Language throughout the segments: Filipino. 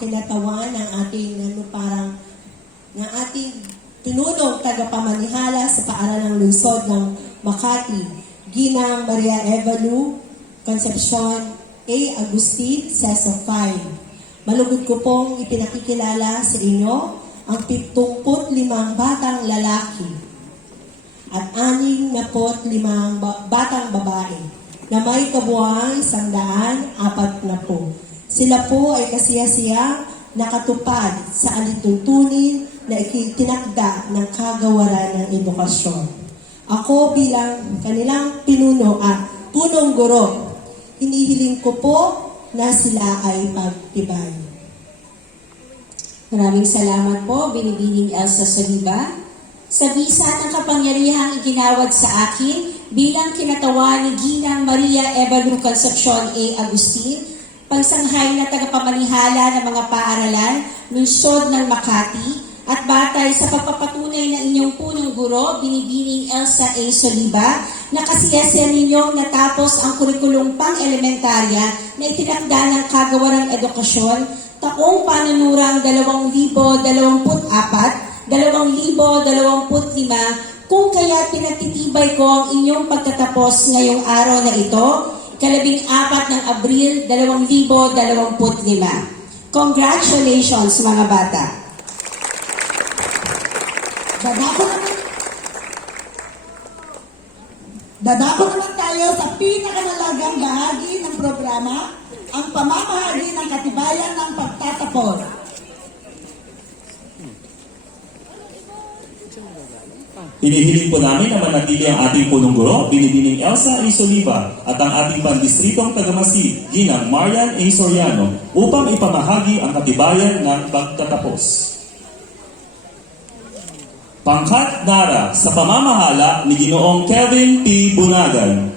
kinatawan ng ating pinunong tagapamanihala sa paaralang lungsod ng Makati, Ginang Maria Evalu Concepcion A. Agustin, Seso 5. Malugod ko pong ipinakikilala sa inyo ang 75 batang lalaki at 65 batang babae na may kabuuang 140. Sila po ay kasiyasiyang nakatupad sa alituntunin na itinakda ng kagawaran ng edukasyon. Ako bilang kanilang punong guro, hinihiling ko po na sila ay pagtibay. Maraming salamat po, Binibining Elsa Soliva, sa bisa ng kapangyarihang iginawad sa akin bilang kinatawan ni Ginang Maria Evalu Concepcion A. Agustin, pagsanghay na tagapamanihala ng mga paaralan, lungsod ng Makati, at batay sa pagpapatunay ng inyong punong guro, Binibining Elsa A. Soliva, na kasiyasiyan ninyong natapos ang kurikulum pang-elementarya na itinakda ng Kagawarang Edukasyon, taong panunurang 2024, 2025, kung kaya pinagtitibay ko ang inyong pagtatapos ngayong araw na ito, 14 ng Abril 2025. Congratulations mga bata! Dadako naman tayo sa pinakamalagang bahagi ng programa, ang pamamahagi ng katibayan ng pagtatapos. Hinihiling po namin na manatili ang ating punong guro, Binibining Elsa A. Soliva, at ang ating pandistritong tagamasid, Ginang Marian A. Soriano, upang ipamahagi ang katibayan ng pagtatapos. Pangkat Nara sa pamamahala ni Ginoong Kevin P. Bunagan.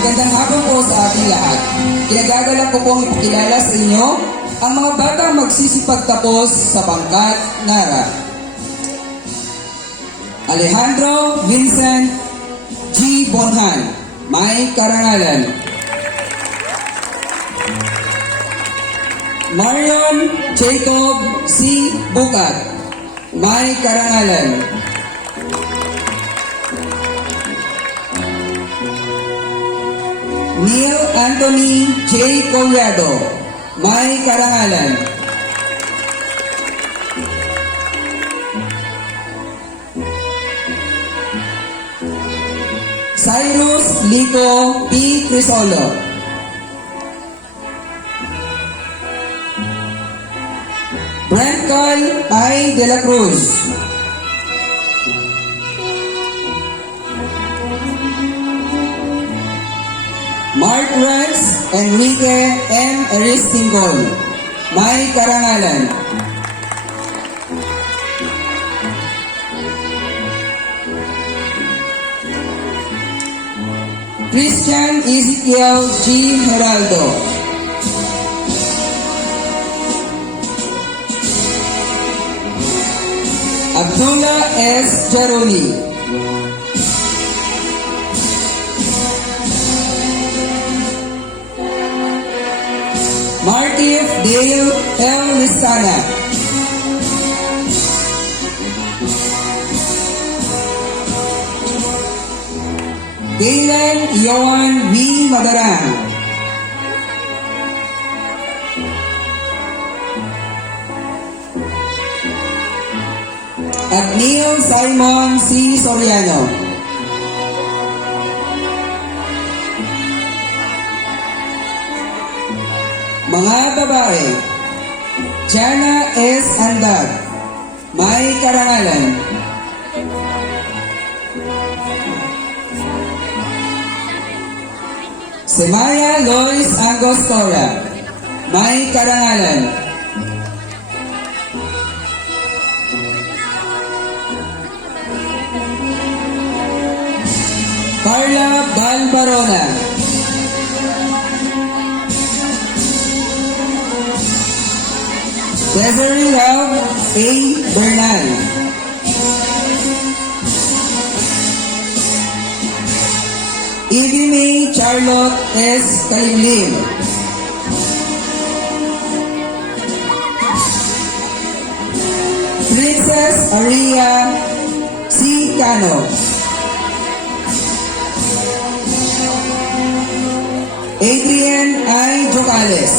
Magandang hapon po sa ating lahat. Kinagagalak ko pong ipakilala sa inyo ang mga batang magsisipagtapos sa Pangkat Nara. Alejandro Vincent G. Bonhan, may karangalan. Marion Jacob C. Bukat, may karangalan. Neil Anthony J. Collado, may karangalan. Cyrus Lico P. Crisolo. Brent Carl I. De la Cruz. Mark Rance Enrique M. Eristingol, may karangalan. Christian Ezekiel G. Heraldo. Abdullah S. Jaroni. Martif Dale L. Listana. Dalen Yohan V. Madarang. At Neil Simon C. Soriano. Mga babae, Jana S. Andag, may karangalan. Semaya Lois Angostura, may karangalan. Carla Balbarona. Desiree Love A. Bernal. Evie May Charlotte S. Kalimlim. Princess Aria C. Cano. Adrian I. Jocales.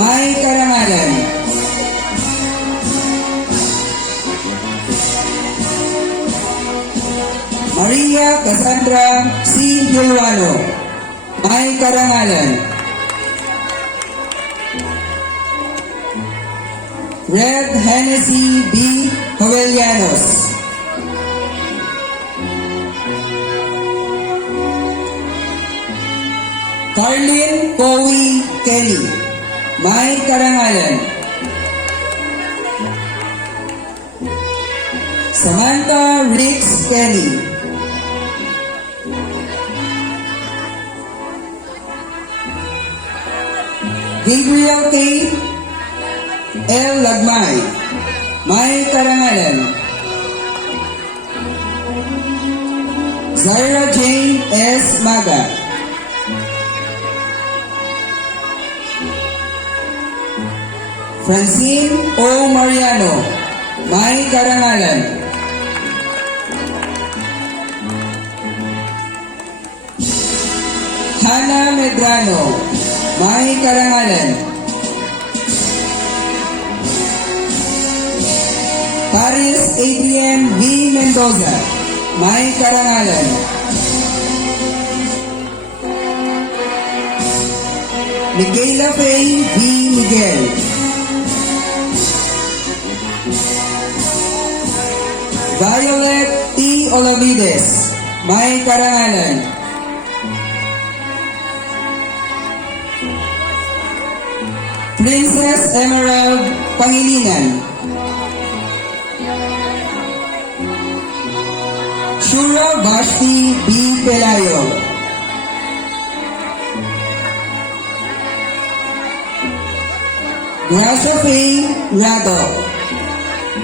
May Karangalan. Maria Cassandra C. Giluano. May Karangalan. Red Hennessy B. Jovellanos. Carlin Cowie Kenny. May Karangalan. Samantha Rix Kenny. Gabriel K. L. Lagmay. May Karangalan. Zaira Jane S. Maga. Francine O. Mariano. May Karangalan. Hannah Medrano. May Karangalan. Paris Adrian V. Mendoza. May Karangalan. Michaela Faye V. Miguel. Violet T. Olavides. May Karangalan. Princess Emerald Pangilinan. Shura Vashti B. Pelayo. Gracia Faye Rado.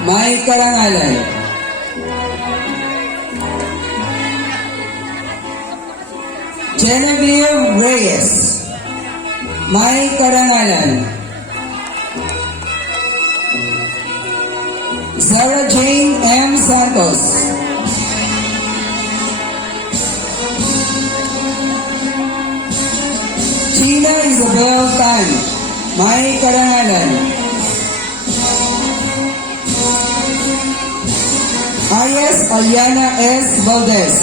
May Karangalan. Genevieve Reyes. May Karangalan. Sarah Jane M. Santos. China Isabel Tan. May Karangalan. Ayes Aliana S. Valdez.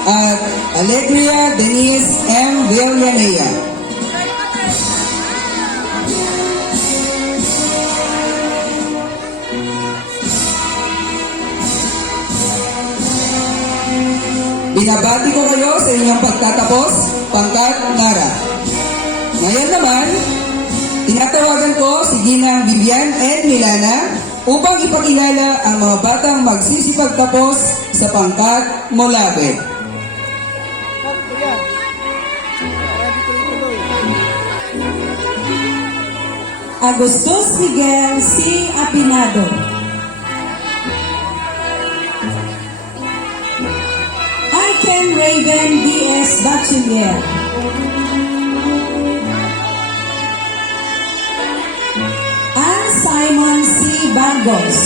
At Alegria Denise M. Villanea. Binabati ko kayo sa inyong pagtatapos, pangkat Nara. Ngayon naman, tinatawagan ko si Ginang Vivian N. Milana upang ipakilala ang mga batang magsisipagtapos sa pangkat Molabe. Agustus Miguel C. Apinado. Iken Raven D.S. Bachiller. Ann Simon C. Bagos.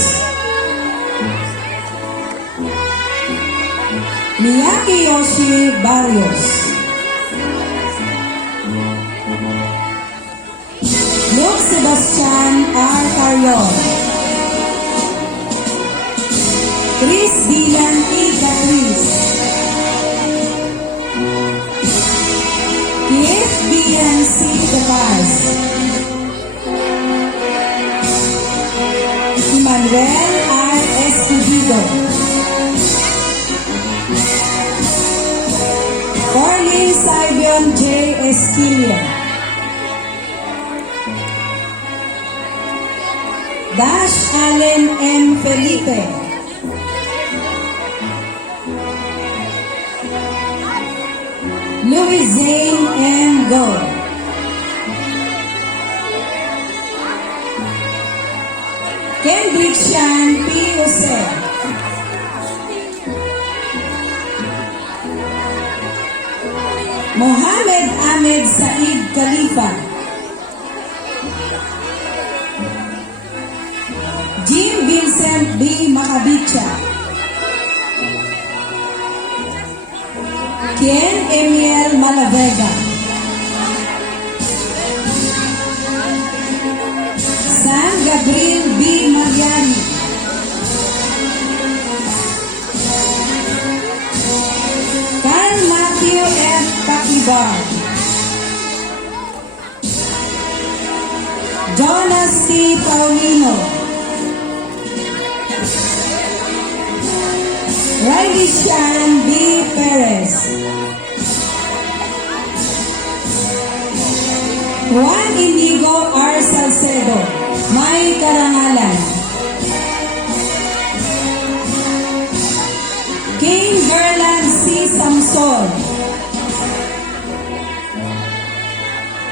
Miyaki Yoshi Barrios. Luke Sebastian R. Carrion. Chris Dylan E. Catrice. Cliff BNC Depas. Emmanuel R. Escogido. Corley Sibion J. Esquilio. Dash Allen M. Felipe. Louis Zane M. Go. Kendrickshan P. Jose. Mohamed Ahmed Said Khalifa. Jim Vincent B. Makabicha. Ken Emiel Malavega. San Gabriel B. Mariani. Carl Matthew F. Pakibar. Jonas C. Paulino. Riley Shan B. Perez. Juan Inigo R. Salcedo. May karangalan. Kane Gerland C. Samson.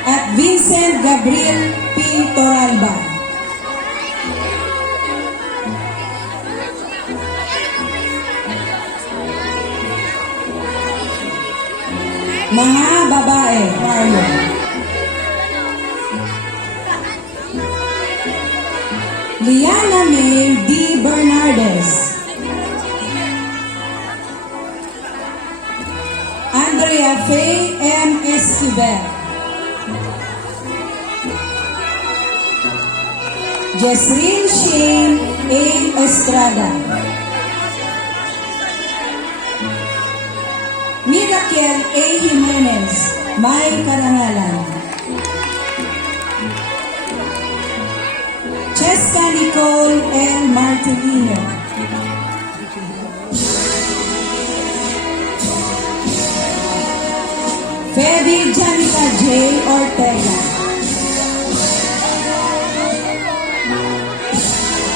At Vincent Gabriel P. Toralba. Mga babae, Carlo. Liana May D. Bernardes. Andrea Faye M. Esquivel. Jesryn Shane A. Estrada. Mirakel A. Jimenez. May karangalan. Cheska Nicole L. Martelino. Feby Janica J. Ortega.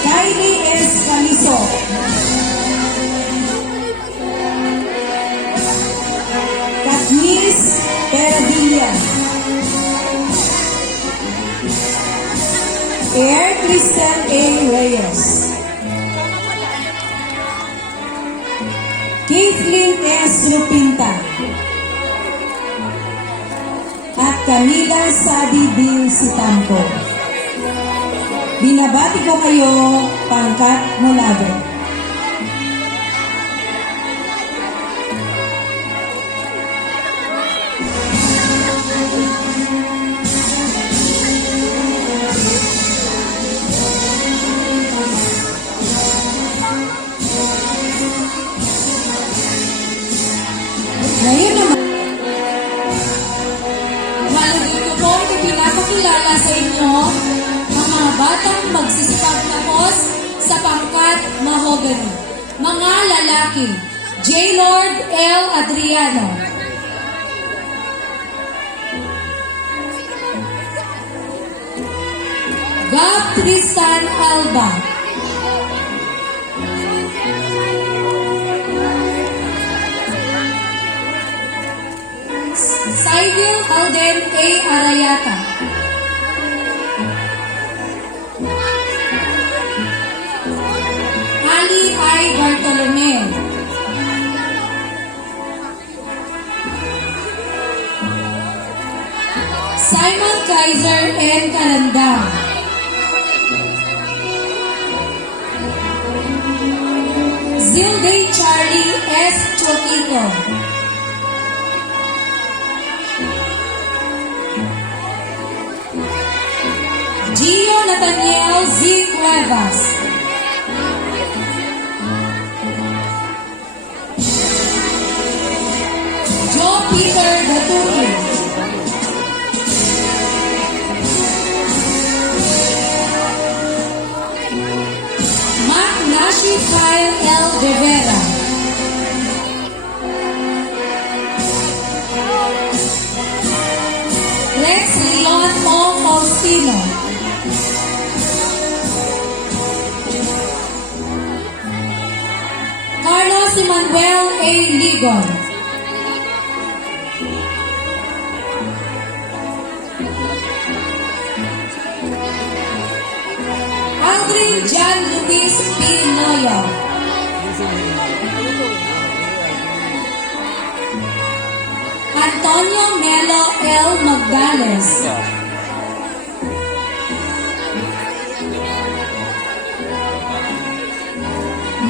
Kylie S. Caliso. Katniss Peradilla. Air Crystal A. Reyes. Kathleen S. Lupinta. At Camila Sadi Bill Sitampo. Binabati ko kayo, Pangkat Molave. Ngayon naman, Malagay ko po ay pinapakilala sa inyo ang mga batang magsisipag tapos sa pangkat mahogany. Mga lalaki, J. Lord L. Adriano. Gab Tristan Alba. Sybil Alden A. Arayata. Ali I. Bartolome. Simon Kaiser N. Carandang. Zilday Charlie S. Chokito. Gio Nathaniel Z. Cuevas. Joe Peter Datuki. Mac Nashi Kyle L. De Vera. Rex Leon O. Faustino. Carlos Emmanuel A. Ligon. Aldrin John Luis P. Noyo. Antonio Melo L. Magdales.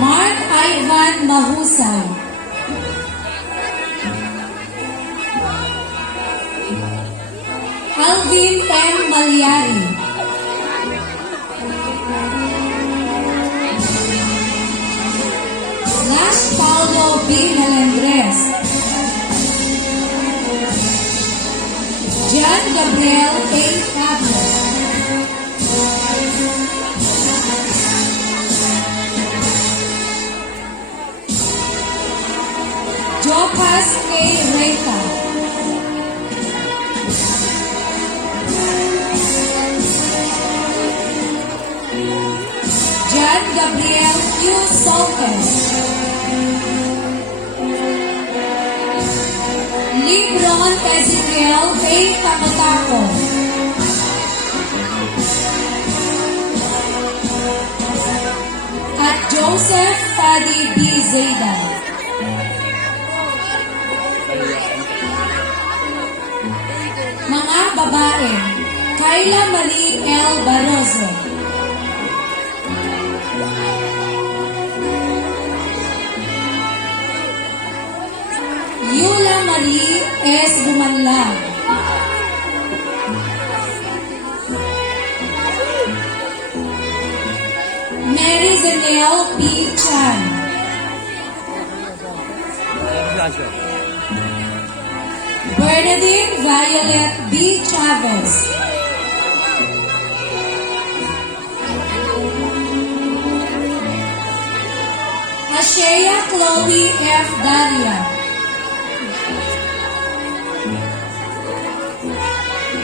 Mark Ivan Mahusay. Alvin M. Malyari. Nash Paulo B. Melendres. John Gabriel A. Pablo. Jopas K. Reyta. John Gabriel Q. Soltes. Lebron Ezekiel A. Tacotaco. At Joseph Fadi B. Zaydan. Mga babae, Kayla Marie L. Barroso. Yula Marie S. Bumanlag. Mary Zenel P. Chan. Bernadine Violet B. Chavez. Ashea Chloe F. Daria.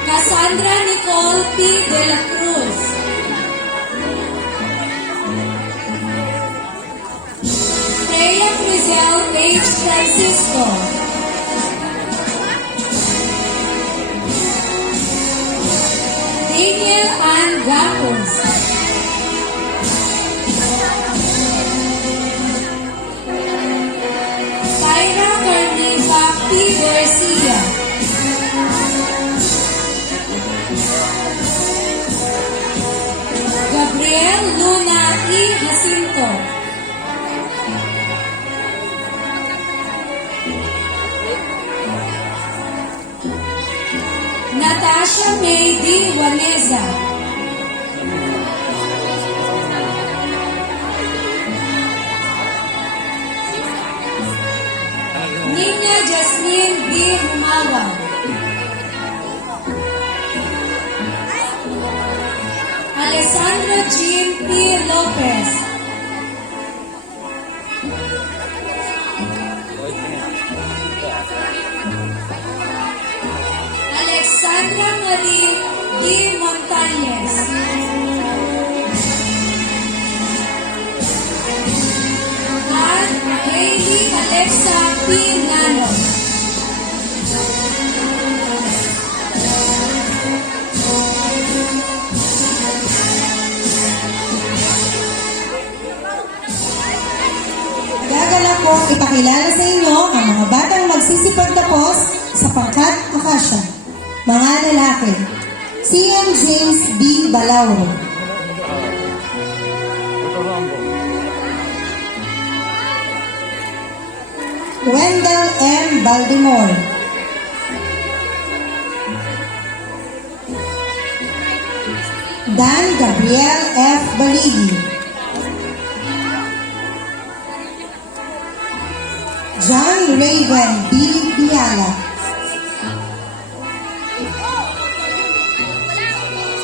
Cassandra Nicole P. De la Cruz. Freya Crizel H. Francisco. Daniel Ann Gapos. Tyra Carniva P. Garcia. Gabriel Luna E. Jacinto. Natasha May D. Waneza. Nina Jasmine B. Humawa. Alessandro Jean P. Lopez. Alexandra Marie D. Montañez. At Hailey Alexa P. Nano. Gagalak po ipakilala sa inyo ang mga batang magsisipagtapos sa pangkat Akasya. Mga lalaki, Sian James B. Balauro. Wendell M. Baldemore. Dan Gabriel F. Baligi. John Raven B. Biala.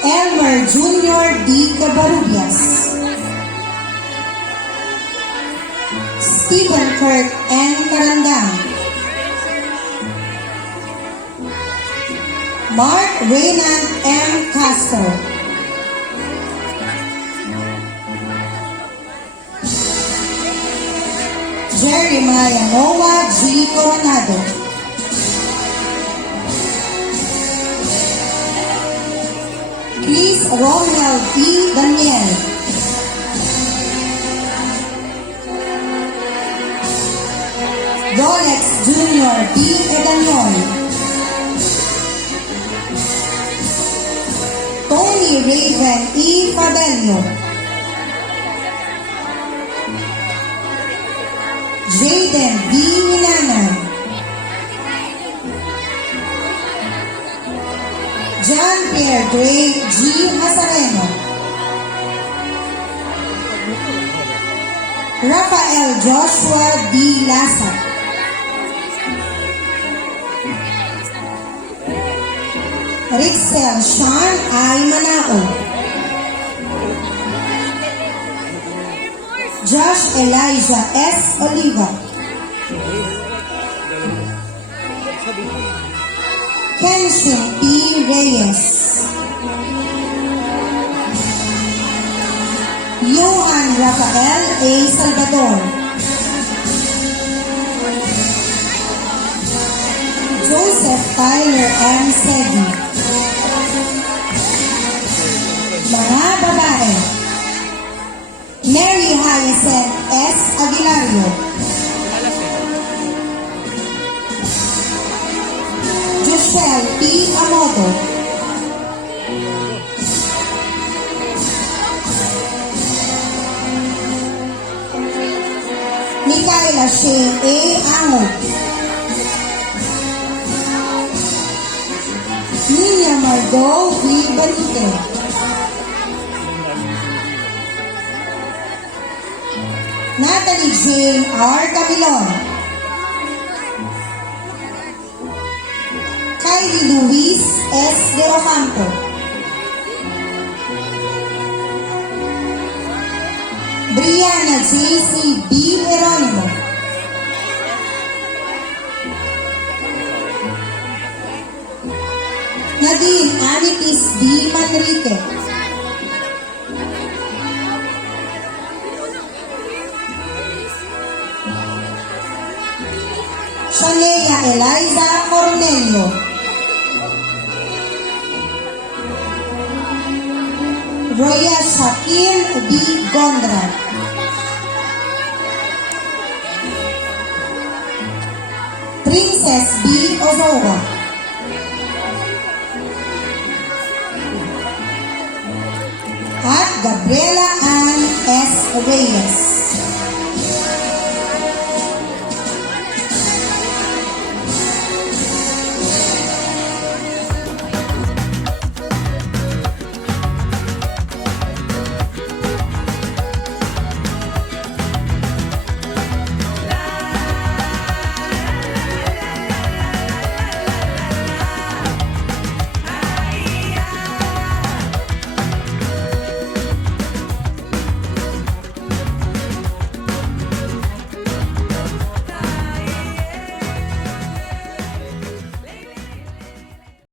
Elmer Jr. D. Cabarubias. Stephen Kirk N. Carandang. Mark Reynand M. Castro. Jeremiah Noah G. Coronado. Chris Romel P. Daniel. Junior B. Eganol, Tony Raven E. Fabelio, Jaden B. Minanan, John Pierre Gray G. Nazareno, Rafael Joshua D. Lasa, Rixel Sean I. Manao, Josh Elijah S. Oliva, Kenshin P. Reyes, Johan Rafael A. Salvador, Joseph Tyler M. Segi. Mga babae, Mary Hyacinth S. Aguilario, Joshelle P. Amoto, Micaela Shane A. Ango, Nina Margot B. Balite, Natalie Jane R. Camilon, Kylie Luis S. De Ocampo, Brianna J.C. B. Geronimo, Nadine Anitis D. Manrique, Shanea Eliza Cornelio, Roya Shakir B. Gondra, Princess B. Ozoa, at Gabriela Ann S. Reyes.